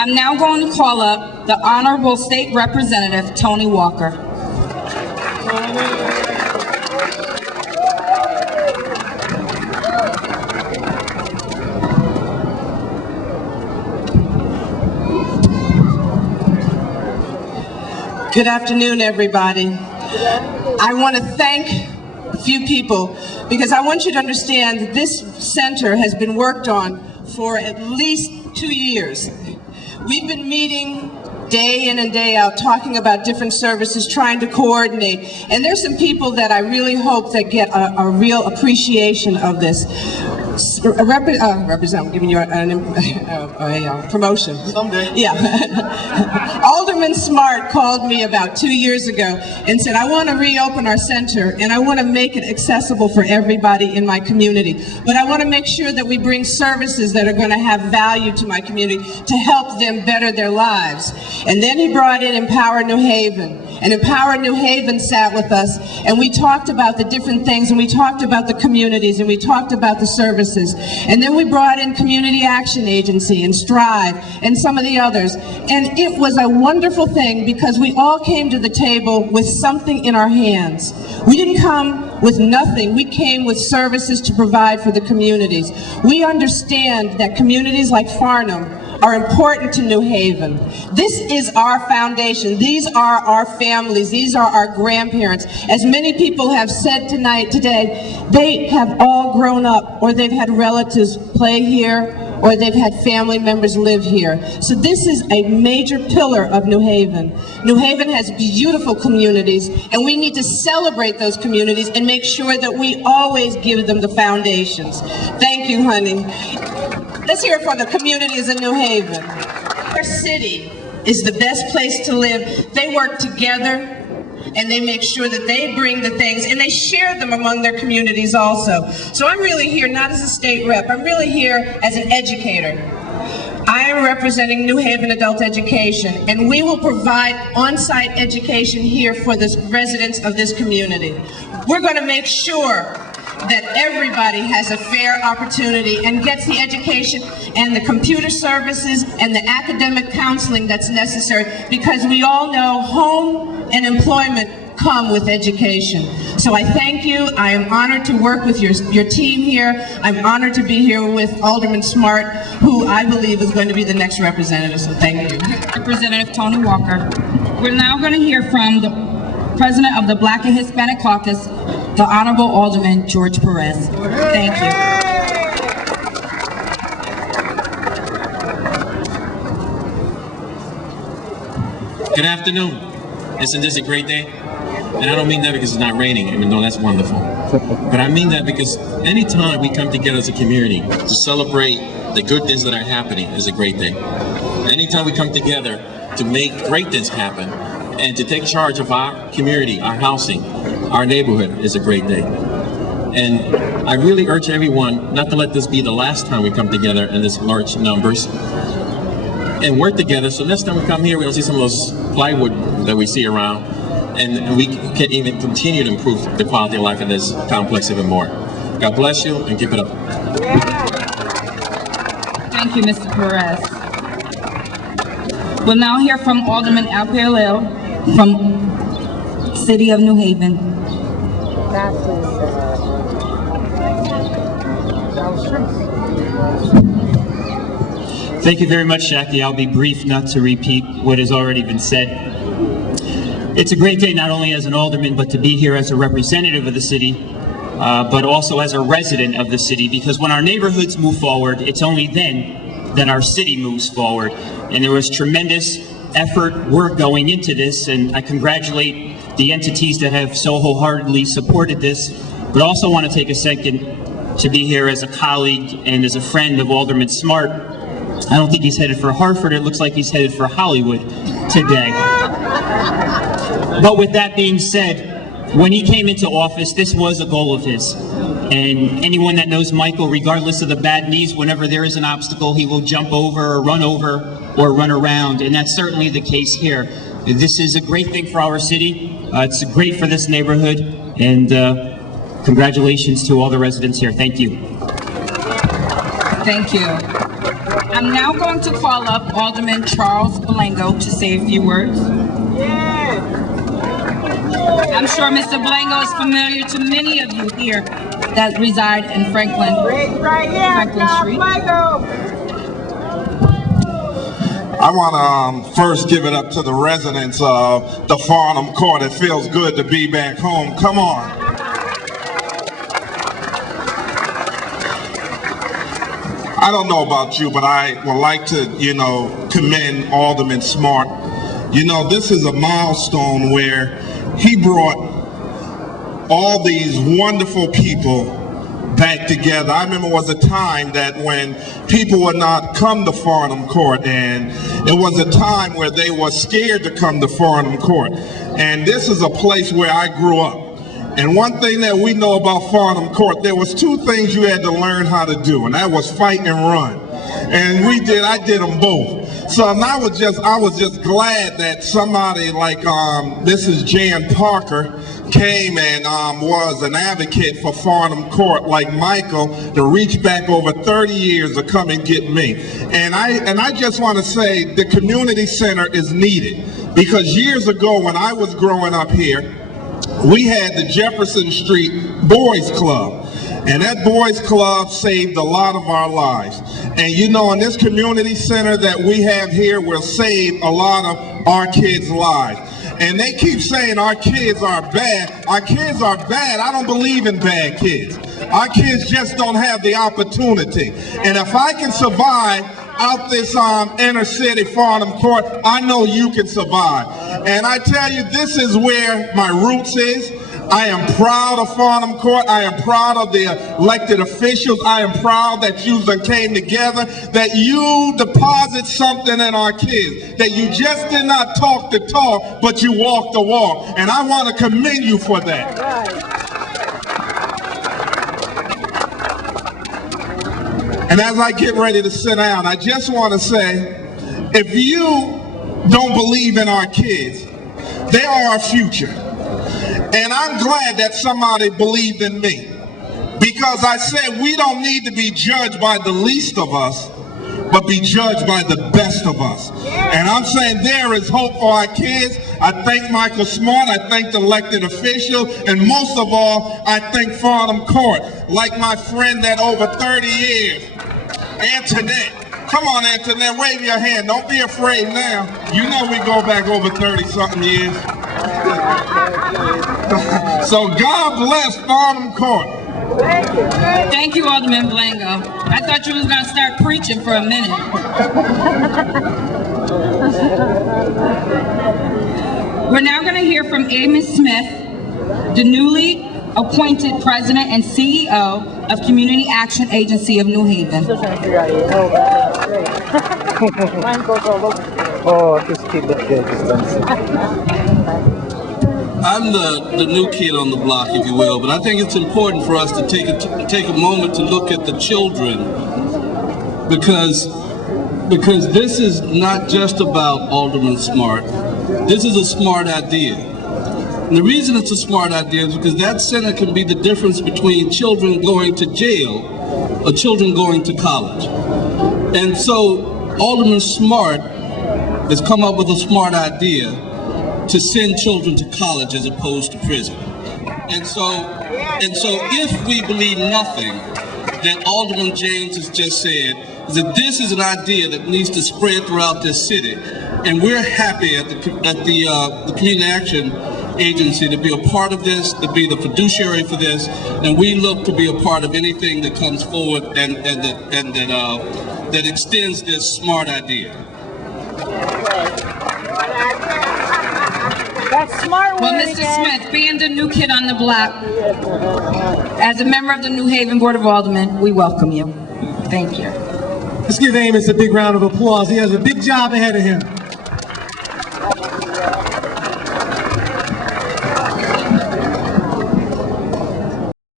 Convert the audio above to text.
I'm now going to call up the Honorable State Representative, Toni Walker. Good afternoon, everybody. I want to thank a few people because I want you to understand that this center has been worked on for at least 2 years. We've been meeting day in and day out, talking about different services, trying to coordinate. And there's some people that I really hope that get a real appreciation of this. I'm giving you a promotion. Someday. Yeah. Alderman Smart called me about 2 years ago and said, I want to reopen our center and I want to make it accessible for everybody in my community. But I want to make sure that we bring services that are going to have value to my community to help them better their lives. And then he brought in Empower New Haven. And Empower New Haven sat with us and we talked about the different things and we talked about the communities and we talked about the services. And then we brought in Community Action Agency and Strive and some of the others. And it was a wonderful thing because we all came to the table with something in our hands. We didn't come with nothing. We came with services to provide for the communities. We understand that communities like Farnham are important to New Haven. This is our foundation. These are our families. These are our grandparents. As many people have said today, they have all grown up or they've had relatives play here or they've had family members live here. So this is a major pillar of New Haven. New Haven has beautiful communities and we need to celebrate those communities and make sure that we always give them the foundations. Thank you, honey. Let's hear it from the communities in New Haven. Our city is the best place to live. They work together and they make sure that they bring the things and they share them among their communities also. So I'm really here not as a state rep, I'm really here as an educator. I am representing New Haven Adult Education and we will provide on-site education here for the residents of this community. We're going to make sure that everybody has a fair opportunity and gets the education and the computer services and the academic counseling that's necessary because we all know home and employment come with education. So I thank you. I am honored to work with your team here. I'm honored to be here with Alderman Smart, who I believe is going to be the next representative, so thank you. Representative Toni Walker. We're now going to hear from the President of the Black and Hispanic Caucus, the Honorable Alderman George Perez. Thank you. Good afternoon. Isn't this a great day? And I don't mean that because it's not raining, even though that's wonderful. But I mean that because anytime we come together as a community to celebrate the good things that are happening is a great day. Anytime we come together to make great things happen and to take charge of our community, our housing, our neighborhood is a great day. And I really urge everyone not to let this be the last time we come together in this large numbers and work together. So next time we come here, we don't see some of those plywood that we see around, and we can even continue to improve the quality of life in this complex even more. God bless you and keep it up. Thank you, Mr. Perez. We'll now hear from Alderman ALPHONSE from City of New Haven. Thank you very much, Jackie. I'll be brief, not to repeat what has already been said. It's a great day not only as an alderman, but to be here as a representative of the city, but also as a resident of the city, because when our neighborhoods move forward, it's only then that our city moves forward. And there was tremendous effort, work going into this, and I congratulate the entities that have so wholeheartedly supported this, but also want to take a second to be here as a colleague and as a friend of Alderman Smart. I don't think he's headed for Hartford. It looks like he's headed for Hollywood today. But with that being said, when he came into office, this was a goal of his. And anyone that knows Michael, regardless of the bad knees, whenever there is an obstacle, he will jump over or run around. And that's certainly the case here. This is a great thing for our city. It's great for this neighborhood. And congratulations to all the residents here. Thank you. Thank you. I'm now going to call up Alderman Charles Blango to say a few words. I'm sure Mr. Blango is familiar to many of you here that reside in Franklin Street. I want to first give it up to the residents of the Farnham Court. It feels good to be back home. Come on. I don't know about you, but I would like to, commend Alderman Smart. This is a milestone where he brought all these wonderful people back together. I remember it was a time that when people would not come to Farnham Court, and it was a time where they were scared to come to Farnham Court. And this is a place where I grew up. And one thing that we know about Farnham Court, there was two things you had to learn how to do, and that was fight and run. And I did them both. So I was just glad that somebody like Mrs. Jan Parker came and was an advocate for Farnham Court like Michael to reach back over 30 years to come and get me. And I just want to say the community center is needed, because years ago when I was growing up here, we had the Jefferson Street Boys Club. And that boys club saved a lot of our lives. And in this community center that we have here will save a lot of our kids' lives. And they keep saying our kids are bad. Our kids are bad. I don't believe in bad kids. Our kids just don't have the opportunity. And if I can survive out this inner city Farnham Court, I know you can survive. And I tell you, this is where my roots is. I am proud of Farnham Court. I am proud of the elected officials. I am proud that you came together, that you deposit something in our kids, that you just did not talk the talk, but you walked the walk. And I want to commend you for that. And as I get ready to sit down, I just want to say, if you don't believe in our kids, they are our future. And I'm glad that somebody believed in me, because I said we don't need to be judged by the least of us, but be judged by the best of us. And I'm saying there is hope for our kids. I thank Michael Smart, I thank the elected officials, and most of all, I thank Farnham Court, like my friend that over 30 years, Antoinette. Come on, Antoinette, wave your hand. Don't be afraid now. You know we go back over 30-something years. So God bless Farnham Court. Thank you, Alderman Blango. I thought you was going to start preaching for a minute. We're now going to hear from Amos Smith, the newly appointed President and CEO of Community Action Agency of New Haven. I'm the new kid on the block, if you will, but I think it's important for us to take a moment to look at the children, because this is not just about Alderman Smart. This is a smart idea. And the reason it's a smart idea is because that center can be the difference between children going to jail or children going to college. And so Alderman Smart has come up with a smart idea to send children to college as opposed to prison. And so if we believe nothing that Alderman James has just said, is that this is an idea that needs to spread throughout this city. And we're happy at the Community Action Agency to be a part of this, to be the fiduciary for this, and we look to be a part of anything that comes forward and that extends this smart idea. That's smart. Well, Mr. Smith, being the new kid on the block, as a member of the New Haven Board of Aldermen, we welcome you. Thank you. Let's give Amos a big round of applause. He has a big job ahead of him.